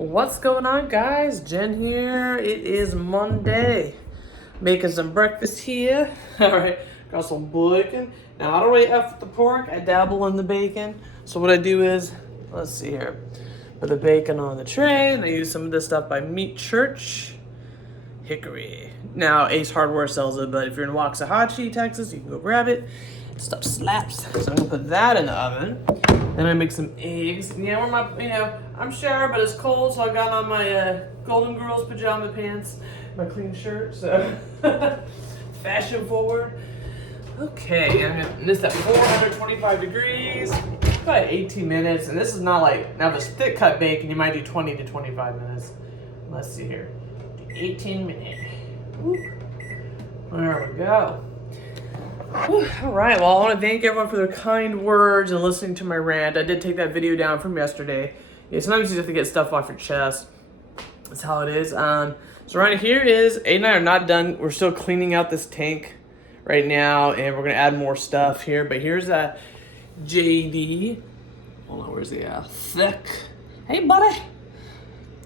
What's going on, guys? Jen here. It is Monday. Making some breakfast here. Alright, got some bacon. Now, I don't really F with the pork. I dabble in the bacon. So what I do is, let's see here. Put the bacon on the tray, and I use some of this stuff by Meat Church. Hickory. Now, Ace Hardware sells it, but if you're in Waxahachie, Texas, you can go grab it. Stuff slaps. So I'm gonna put that in the oven. Then I make some eggs. Yeah, where my, I'm sure, but it's cold, so I got on my Golden Girls pajama pants, my clean shirt, so fashion forward. Okay, I'm gonna this at 425 degrees, about 18 minutes, and this is not like, now if it's thick cut bacon, you might do 20 to 25 minutes. Let's see here, 18 minutes. Whoop. There we go. All right, well, I want to thank everyone for their kind words and listening to my rant. I did take that video down from yesterday. Yeah, sometimes you just have to get stuff off your chest. That's how it is. So right here is, Aiden and I are not done. We're still cleaning out this tank right now, and we're going to add more stuff here. But here's JD. Hold on, where's the thick? Hey, buddy.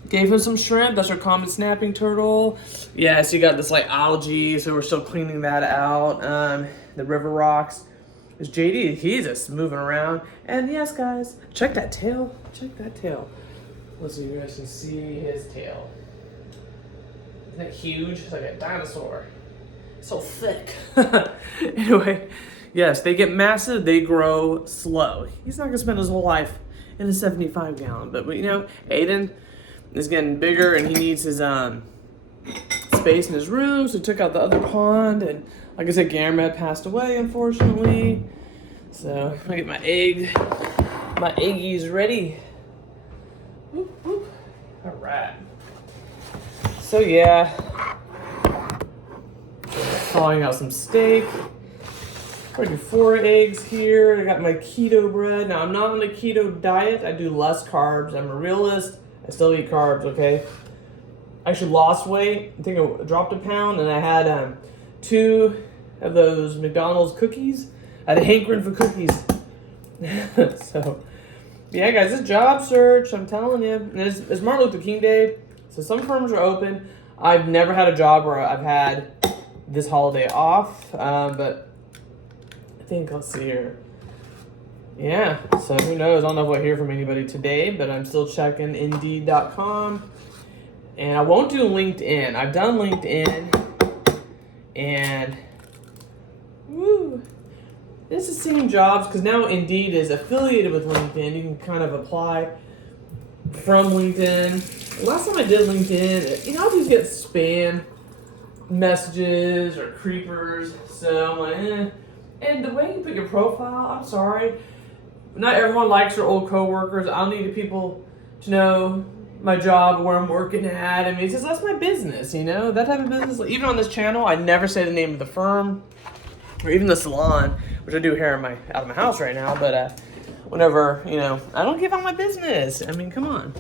Gave him some shrimp. That's our common snapping turtle. Yeah, so you got this like algae, so we're still cleaning that out. The river rocks. There's JD. He's just moving around. And yes, guys, check that tail. Check that tail. Let's see if you guys can see his tail. Isn't that huge? It's like a dinosaur. So thick. Anyway, yes, they get massive. They grow slow. He's not gonna spend his whole life in a 75 gallon. But Aiden is getting bigger, and he needs his space in his room, so he took out the other pond, and like I said, Gamer passed away, unfortunately. So I'm gonna get my eggies ready. Whoop, whoop. All right. So yeah, thawing out some steak. I do 4 eggs here. I got my keto bread. Now I'm not on the keto diet. I do less carbs. I'm a realist. I still eat carbs, okay? I actually lost weight. I think I dropped a pound, and I had 2 of those McDonald's cookies. I had a hankering for cookies. So, yeah, guys, this job search, I'm telling you. And it's Martin Luther King Day, so some firms are open. I've never had a job where I've had this holiday off, but I think, let's see here. Yeah, so who knows? I don't know if we'll hear from anybody today, but I'm still checking Indeed.com. And I won't do LinkedIn. I've done LinkedIn, and woo, it's the same jobs, because now Indeed is affiliated with LinkedIn. You can kind of apply from LinkedIn. Last time I did LinkedIn, I just get spam messages or creepers, so I'm like, And the way you put your profile, I'm sorry, not everyone likes their old coworkers. I don't need people to know my job, where I'm working at. I mean, it's just, that's my business, that type of business. Like, even on this channel, I never say the name of the firm or even the salon, which I do hair out of my house right now. But whenever, I don't give out my business. I mean, come on.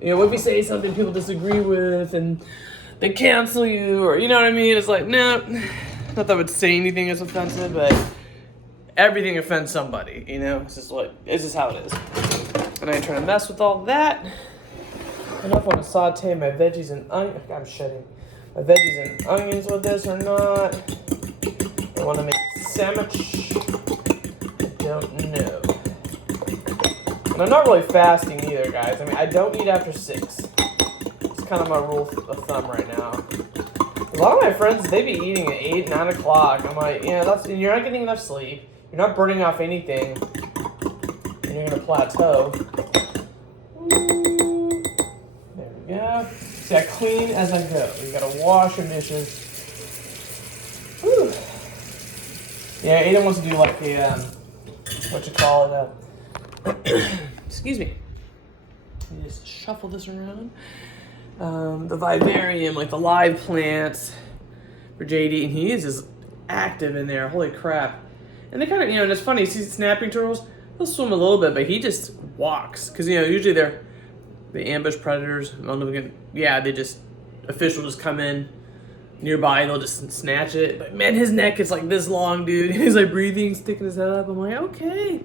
If you say something people disagree with and they cancel you, or you know what I mean? It's like, no, not that I would say anything that's offensive, but everything offends somebody, It's just how it is. And I ain't trying to mess with all that. I don't know if I want to saute my veggies and onions. I'm shedding my veggies and onions with this or not. I want to make a sandwich. I don't know. And I'm not really fasting either, guys. I mean, I don't eat after 6. It's kind of my rule of thumb right now. A lot of my friends, they be eating at 8, 9 o'clock. I'm like, you're not getting enough sleep. You're not burning off anything. And you're going to plateau. There we go. See, I clean as I go. You got to wash your dishes. Whew. Yeah, Aiden wants to do like excuse me. You just shuffle this around. The vivarium, like the live plants for JD, and he is just active in there. Holy crap. And they kind of, and it's funny, you see snapping turtles, they'll swim a little bit, but he just walks. Because, usually they ambush predators. I don't know if officials just come in nearby, they'll just snatch it. But man, his neck is like this long, dude. He's like breathing, sticking his head up. I'm like, okay.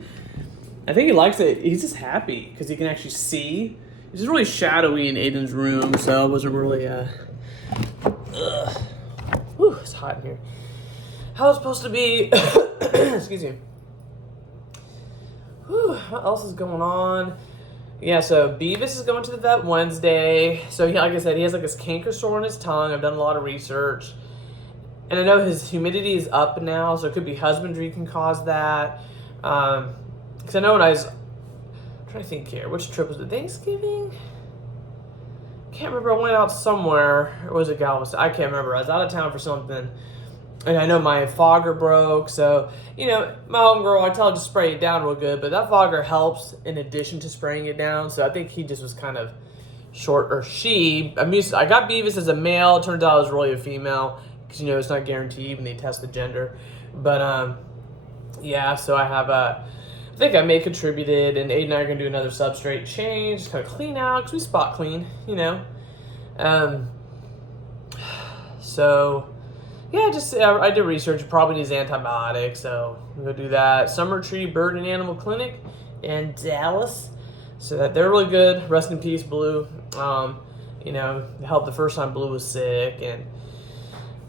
I think he likes it. He's just happy because he can actually see. It's really shadowy in Aiden's room, so I wasn't really, Whew, it's hot in here. How it's supposed to be, excuse me. Whew, what else is going on? Yeah, so Beavis is going to the vet Wednesday. So, like I said, he has like this canker sore on his tongue. I've done a lot of research. And I know his humidity is up now, so it could be husbandry can cause that. Because I know when I was, I'm trying to think here, which trip was it? Thanksgiving? Can't remember. I went out somewhere. Or was it Galveston? I can't remember. I was out of town for something. And I know my fogger broke, so, you know, my homegirl, I tell her to spray it down real good, but that fogger helps in addition to spraying it down, so I think he just was kind of short, or she. I got Beavis as a male. It turns out it was really a female, because, you know, it's not guaranteed when they test the gender. But, yeah, so I have I think I may have contributed, and Aiden and I are going to do another substrate change, just kind of clean out, because we spot clean, you know. So, yeah, I did research. It probably needs antibiotics, so I'm going to do that. Summer Tree Bird and Animal Clinic in Dallas. So that they're really good. Rest in peace, Blue. You know, helped the first time Blue was sick, and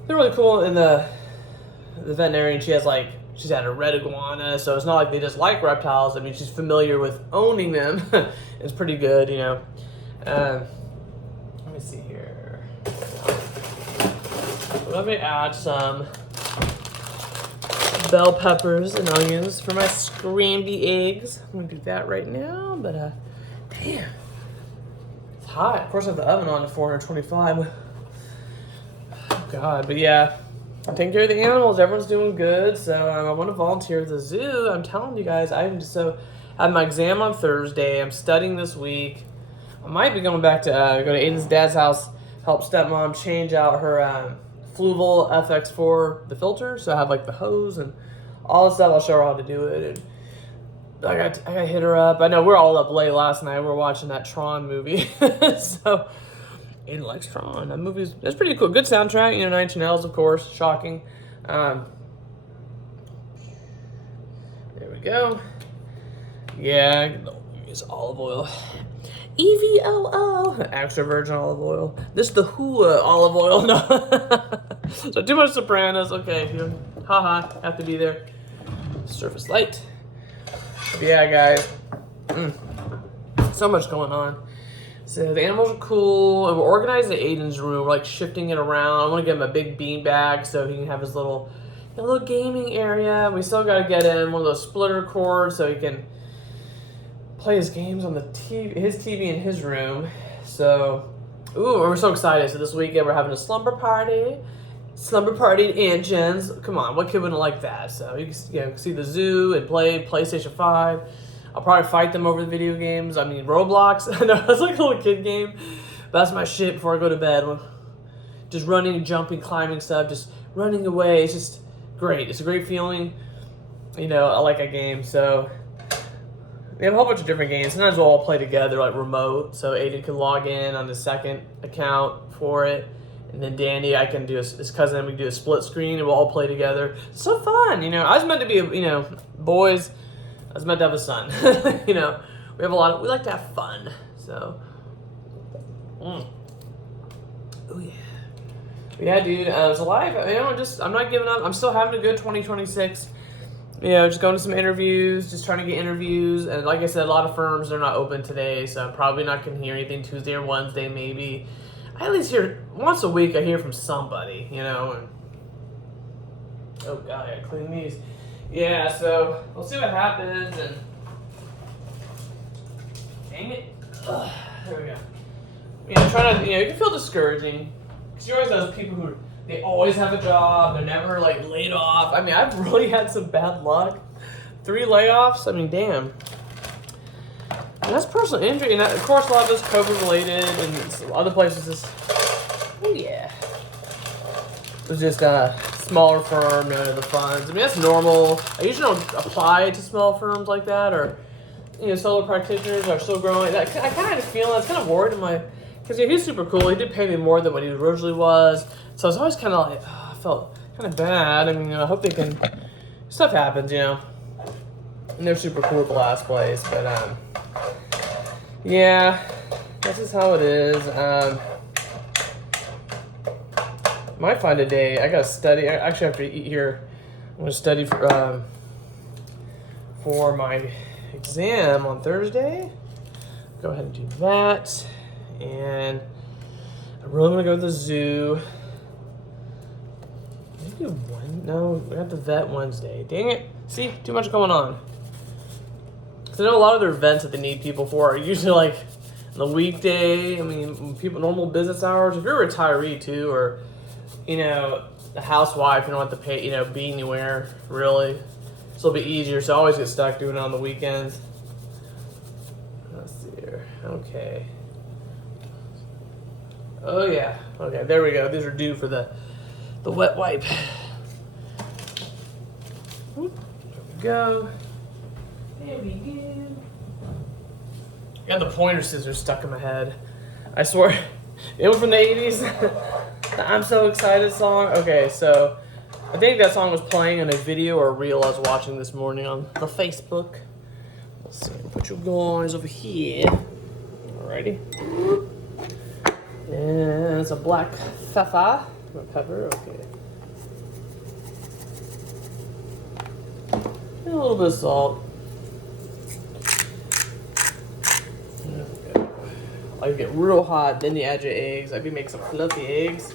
they're really cool. And the veterinarian, she's had a red iguana, so it's not like they just like reptiles. I mean, she's familiar with owning them. It's pretty good, you know. Let me see here. Let me add some bell peppers and onions for my scrambled eggs. I'm gonna do that right now, but damn, it's hot. Of course, I have the oven on at 425. Oh God, but yeah, I'm taking care of the animals. Everyone's doing good, so I want to volunteer at the zoo. I'm telling you guys, I have my exam on Thursday. I'm studying this week. I might be going back to go to Aiden's dad's house, help stepmom change out her Fluval FX4, the filter, so I have like the hose and all the stuff. I'll show her how to do it. And I got to hit her up. I know we're all up late last night. We're watching that Tron movie, so Aiden likes Tron. That that's pretty cool. Good soundtrack. You know, Nine Inch Nails, of course. Shocking. There we go. Yeah, use olive oil. EVOO, extra virgin olive oil. This is the Hua olive oil. No. So too much Sopranos. Okay, haha, have to be there. Surface light. But yeah, guys. So much going on. So the animals are cool, and we're organizing Aiden's room. We're like shifting it around. I want to get him a big bean bag so he can have his little gaming area. We still got to get him one of those splitter cords so he can play his games on the TV, his TV in his room. So, we're so excited. So this weekend we're having a slumber party at Aunt Jen's. Come on, what kid wouldn't like that? So you can see the zoo and play PlayStation 5. I'll probably fight them over the video games. I mean, Roblox. I know it's like a little kid game. But that's my shit before I go to bed. Just running, jumping, climbing stuff, just running away. It's just great. It's a great feeling. You know, I like a game, so we have a whole bunch of different games. Sometimes we'll all play together, like remote, so Aiden can log in on his second account for it. And then Danny, I can do his cousin, we can do a split screen, and we'll all play together. It's so fun, you know. I was meant to be, boys. I was meant to have a son. You know, we like to have fun. So, oh yeah. Yeah, dude, it's alive. I'm not giving up. I'm still having a good 2026. You know, just going to some interviews, just trying to get interviews. And like I said, a lot of firms, they're not open today, so I'm probably not going to hear anything Tuesday or Wednesday maybe. I at least hear, once a week I hear from somebody, you know. And, oh, God, I got to clean these. Yeah, so we'll see what happens. And dang it. Ugh, there we go. It can feel discouraging. Because you always have those people who they always have a job. They're never, laid off. I mean, I've really had some bad luck. 3 layoffs. I mean, damn. And that's personal injury. And, of course, a lot of this COVID-related. And other places just... Oh, yeah. It was just a smaller firm, none of the funds. I mean, that's normal. I usually don't apply to small firms like that. Or, solo practitioners are still growing. I kind of had a feeling. I was kind of worried in my... Because he was super cool. He did pay me more than what he originally was. So I was always kind of like, I felt kind of bad. I mean, I hope they can... Stuff happens, And they're super cool at the last place. But, yeah. this is how it is. Might find a day. I gotta study. I actually have to eat here. I'm gonna study for my exam on Thursday. Go ahead and do that. And I'm really gonna go to the zoo. Maybe no, we have the vet Wednesday. Dang it. See, too much going on. Cause I know a lot of their events that they need people for are usually like the weekday. I mean, people normal business hours. If you're a retiree too, or you know, the housewife, you don't have to pay, you know, be anywhere really. It's a little bit easier, so I always get stuck doing it on the weekends. Let's see here. Okay. Oh yeah. Okay, there we go. These are due for the wet wipe. There we go. There we go. I got the pointer scissors stuck in my head. I swear. It was from the 80s. The I'm So Excited song. Okay, so I think that song was playing in a video or a reel I was watching this morning on the Facebook. Let's see. Put your guys over here. Alrighty. And it's a black pepper. Okay. And a little bit of salt. I get real hot, then you add your eggs. I can make some fluffy eggs.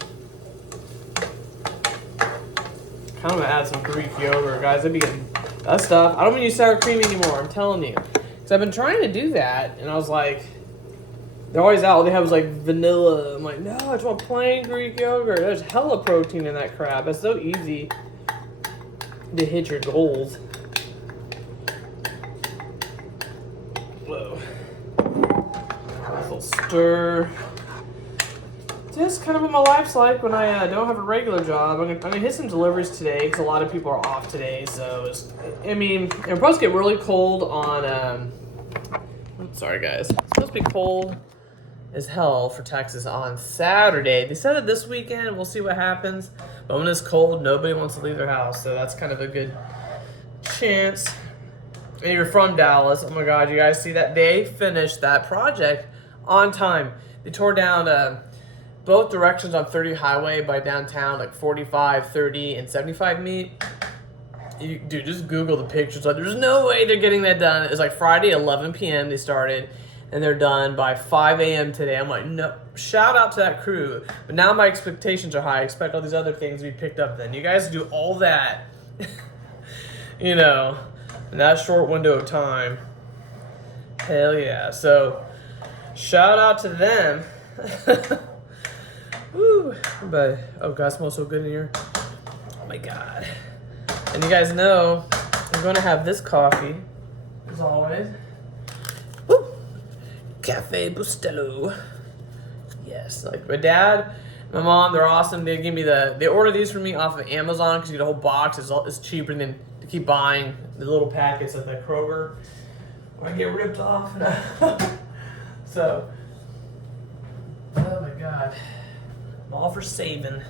Kind of gonna add some Greek yogurt, guys. I'd be getting that stuff. I don't even use sour cream anymore, I'm telling you. Because I've been trying to do that, and I was like, they're always out. All they have is like vanilla. I'm like, no, I just want plain Greek yogurt. There's hella protein in that crap. It's so easy to hit your goals. Whoa. A little stir. Just kind of what my life's like when I don't have a regular job. I'm gonna hit some deliveries today because a lot of people are off today. So I mean, it's supposed to get really cold on. Sorry guys, it's supposed to be cold as hell for Texas on Saturday. They said it this weekend. We'll see what happens. But when it's cold, nobody wants to leave their house, so that's kind of a good chance. And you're from Dallas. Oh my God, you guys see that? They finished that project on time. They tore down both directions on 30 highway by downtown, like 45, 30, and 75 meet. Dude, just Google the pictures. Like, there's no way they're getting that done. It's like Friday, 11 p.m. they started, and they're done by 5 a.m. today. I'm like, no, shout out to that crew. But now my expectations are high. I expect all these other things to be picked up then. You guys do all that, you know, in that short window of time. Hell yeah. So, shout out to them. Woo. But, oh God, it smells so good in here. Oh my God. And you guys know, I'm going to have this coffee, as always. Woo. Cafe Bustelo. Yes, like my dad, my mom, they're awesome. They give me they order these for me off of Amazon because you get a whole box. It's cheaper than to keep buying the little packets at the Kroger when I get ripped off. So, oh my God. I'm all for saving.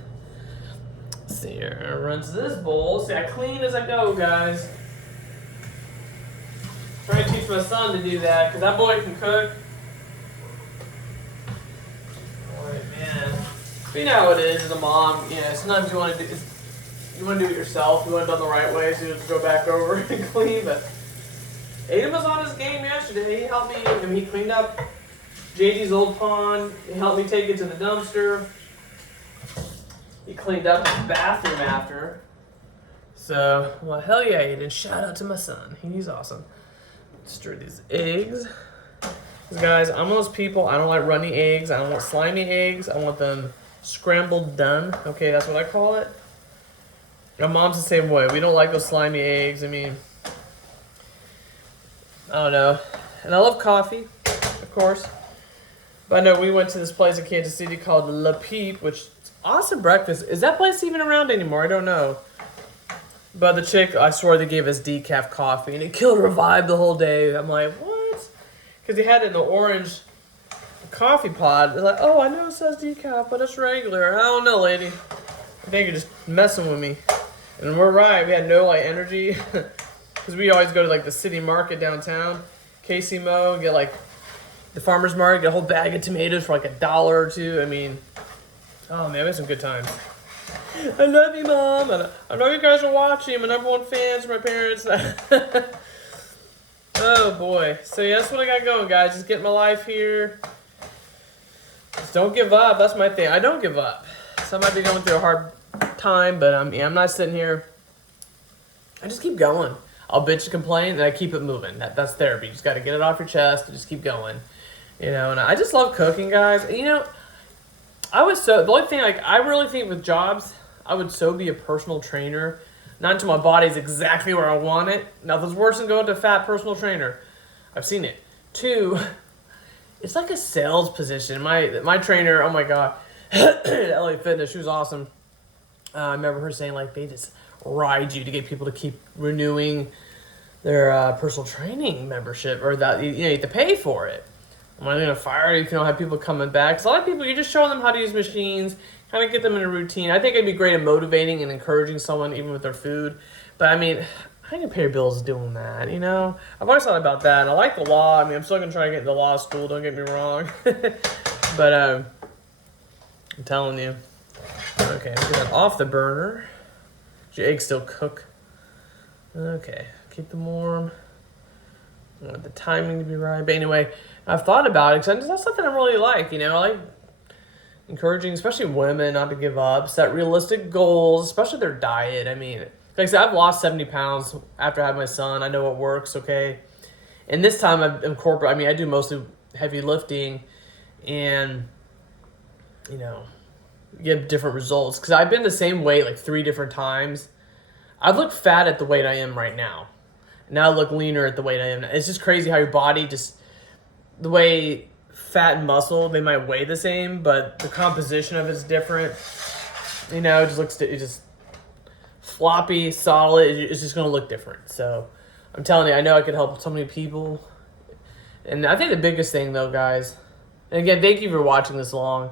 Let's see here. Runs this bowl. See, I clean as I go, guys. Trying to teach my son to do that because that boy can cook. Alright, man. But you know how it is as a mom. You know, sometimes you want to do it yourself. You want it done the right way, so you have to go back over and clean. But Aiden was on his game yesterday. He helped me. I mean, he cleaned up JD's old pond. He helped me take it to the dumpster. He cleaned up his bathroom after. So, well, hell yeah, Aiden. Shout out to my son. He's awesome. Stir these eggs. Guys, I'm one of those people, I don't like runny eggs. I don't want slimy eggs. I want them scrambled done. Okay, that's what I call it. My mom's the same way. We don't like those slimy eggs. I mean, I don't know. And I love coffee, of course. But I know we went to this place in Kansas City called Le Peep, which is awesome breakfast. Is that place even around anymore? I don't know. But the chick, I swear they gave us decaf coffee, and it killed her vibe the whole day. I'm like, what? Because they had it in the orange coffee pod. They're like, oh, I know it says decaf, but it's regular. I don't know, lady. I think you're just messing with me. And we're right. We had no, like, energy. Because we always go to, like, the city market downtown, Casey Mo, and get, like, the farmer's market, get a whole bag of tomatoes for like $1 or $2. I mean, oh man, we had some good times. I love you, Mom. I know you guys are watching. My #1 fans, my parents. Oh boy. So yeah, that's what I got going, guys. Just getting my life here. Just don't give up. That's my thing. I don't give up. So I might be going through a hard time, but I'm not sitting here. I just keep going. I'll bitch and complain, and I keep it moving. That's therapy. You just got to get it off your chest and just keep going. You know, and I just love cooking, guys. You know, the only thing, like, I really think with jobs, I would so be a personal trainer. Not until my body's exactly where I want it. Nothing's worse than going to a fat personal trainer. I've seen it. 2, it's like a sales position. My trainer, oh my God, LA Fitness, she was awesome. I remember her saying, like, they just ride you to get people to keep renewing their personal training membership, or that you have to pay for it. I'm not going to fire you if you don't have people coming back. Because a lot of people, you're just showing them how to use machines, kind of get them in a routine. I think it'd be great at motivating and encouraging someone, even with their food. But I mean, I can pay your bills doing that, you know? I've always thought about that. And I like the law. I mean, I'm still going to try to get into law school, don't get me wrong. But I'm telling you. Okay, get that off the burner. Does your eggs still cook? Okay, keep them warm. I want the timing to be right. But anyway, I've thought about it because that's something I really like, you know? I like encouraging, especially women, not to give up, set realistic goals, especially their diet. I mean, like I said, I've lost 70 pounds after I had my son. I know it works, okay? And this time I've incorporated, I mean, I do mostly heavy lifting and, you know, get different results. Because I've been the same weight like 3 different times. I've looked fat at the weight I am right now. Now I look leaner at the weight I am. It's just crazy how your body just, the way fat and muscle, they might weigh the same, but the composition of it's different. You know, it just looks, it's just floppy, solid. It's just going to look different. So I'm telling you, I know I could help so many people. And I think the biggest thing though, guys, and again, thank you for watching this long,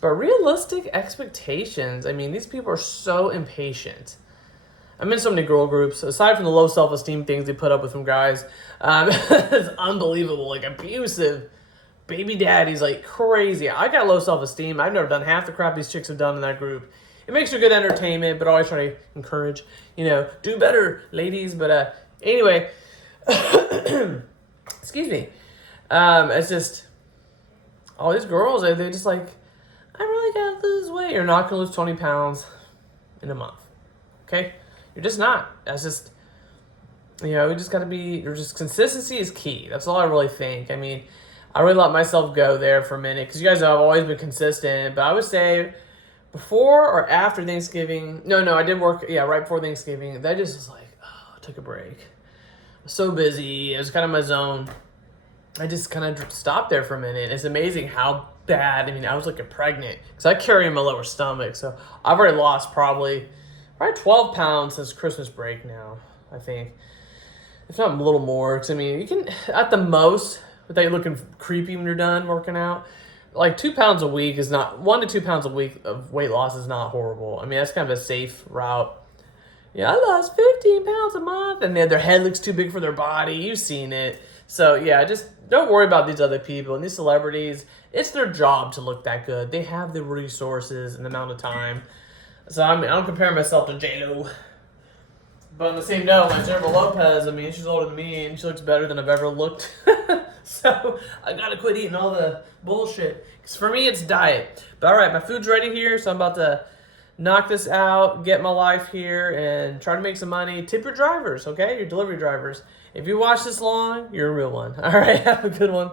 but realistic expectations. I mean, these people are so impatient. I'm in so many girl groups. Aside from the low self-esteem things they put up with from guys, it's unbelievable. Like abusive baby daddies, like crazy. I got low self-esteem. I've never done half the crap these chicks have done in that group. It makes for good entertainment, but always try to encourage, you know, do better, ladies. But anyway, excuse me. It's just all these girls, they're just like, I really gotta lose weight. You're not gonna lose 20 pounds in a month, okay? You're just not. That's just, you know, we just got to be, consistency is key. That's all I really think. I mean, I really let myself go there for a minute because you guys know I've always been consistent. But I would say before or after Thanksgiving, no, I did work, right before Thanksgiving. That just was like, oh, I took a break. I was so busy. It was kind of my zone. I just kind of stopped there for a minute. It's amazing how bad, I mean, I was looking pregnant because I carry in my lower stomach. So I've already lost probably 12 pounds since Christmas break now, I think. If not a little more, because I mean, you can, at the most, without you looking creepy when you're done working out, like 2 pounds a week is not, 1 to 2 pounds a week of weight loss is not horrible. I mean, that's kind of a safe route. Yeah, I lost 15 pounds a month, and their head looks too big for their body. You've seen it. So yeah, just don't worry about these other people and these celebrities. It's their job to look that good. They have the resources and the amount of time. So I don't compare myself to J-Lo. But on the same note, like Jennifer Lopez, I mean, she's older than me, and she looks better than I've ever looked. So I gotta quit eating all the bullshit. Because for me, it's diet. But all right, my food's ready here, so I'm about to knock this out, get my life here, and try to make some money. Tip your drivers, okay? Your delivery drivers. If you watch this long, you're a real one. All right, have a good one.